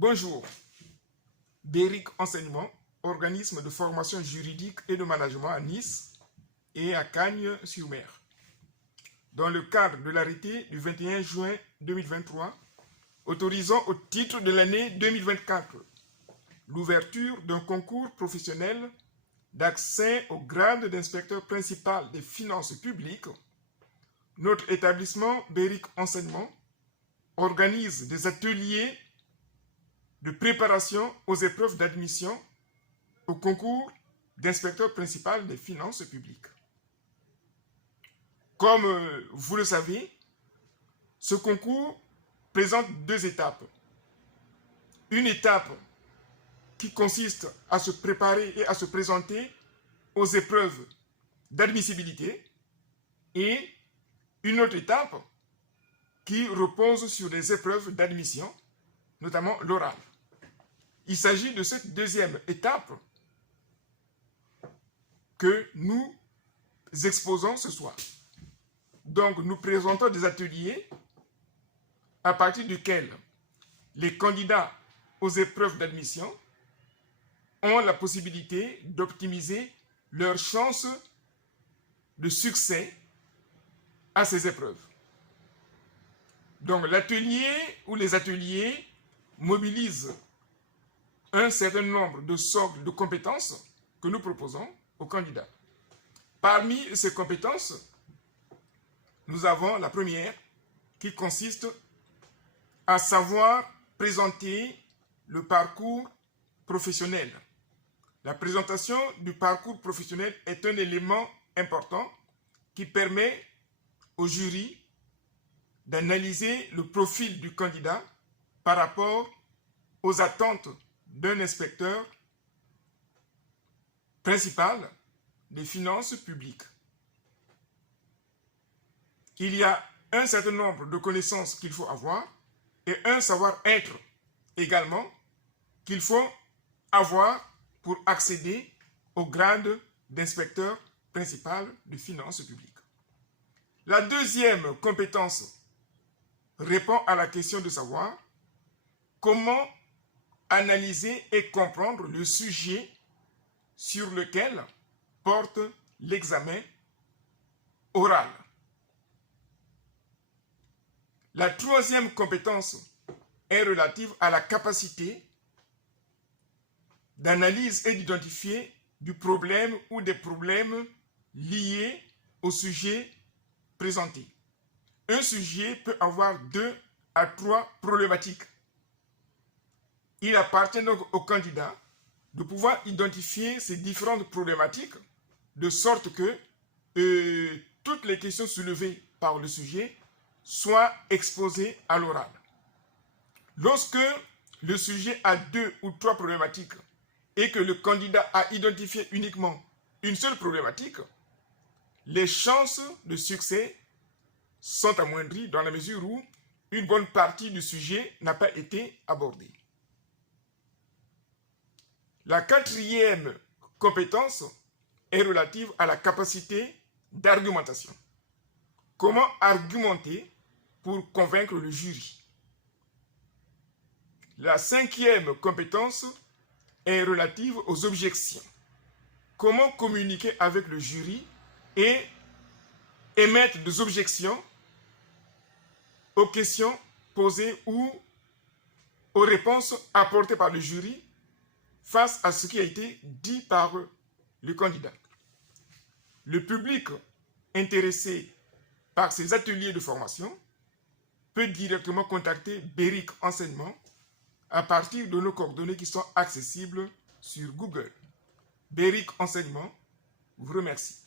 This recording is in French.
Bonjour, BERIC Enseignement, organisme de formation juridique et de management à Nice et à Cagnes-sur-Mer. Dans le cadre de l'arrêté du 21 juin 2023, autorisant au titre de l'année 2024 l'ouverture d'un concours professionnel d'accès au grade d'inspecteur principal des finances publiques, notre établissement BERIC Enseignement organise des ateliers de préparation aux épreuves d'admission au concours d'inspecteur principal des finances publiques. Comme vous le savez, ce concours présente deux étapes. Une étape qui consiste à se préparer et à se présenter aux épreuves d'admissibilité et une autre étape qui repose sur des épreuves d'admission, notamment l'oral. Il s'agit de cette deuxième étape que nous exposons ce soir. Donc, nous présentons des ateliers à partir duquel les candidats aux épreuves d'admission ont la possibilité d'optimiser leurs chances de succès à ces épreuves. Donc, l'atelier ou les ateliers mobilisent un certain nombre de socles de compétences que nous proposons aux candidats. Parmi ces compétences, nous avons la première qui consiste à savoir présenter le parcours professionnel. La présentation du parcours professionnel est un élément important qui permet au jury d'analyser le profil du candidat par rapport aux attentes d'un inspecteur principal des finances publiques. Il y a un certain nombre de connaissances qu'il faut avoir et un savoir-être également qu'il faut avoir pour accéder au grade d'inspecteur principal des finances publiques. La deuxième compétence répond à la question de savoir comment analyser et comprendre le sujet sur lequel porte l'examen oral. La troisième compétence est relative à la capacité d'analyse et d'identifier du problème ou des problèmes liés au sujet présenté. Un sujet peut avoir 2 à 3 problématiques. Il appartient donc au candidat de pouvoir identifier ces différentes problématiques de sorte que toutes les questions soulevées par le sujet soient exposées à l'oral. Lorsque le sujet a 2 ou 3 problématiques et que le candidat a identifié uniquement une seule problématique, les chances de succès sont amoindries dans la mesure où une bonne partie du sujet n'a pas été abordée. La quatrième compétence est relative à la capacité d'argumentation. Comment argumenter pour convaincre le jury? La cinquième compétence est relative aux objections. Comment communiquer avec le jury et émettre des objections aux questions posées ou aux réponses apportées par le jury face à ce qui a été dit par le candidat. Le public intéressé par ces ateliers de formation peut directement contacter BERIC Enseignement à partir de nos coordonnées qui sont accessibles sur Google. BERIC Enseignement vous remercie.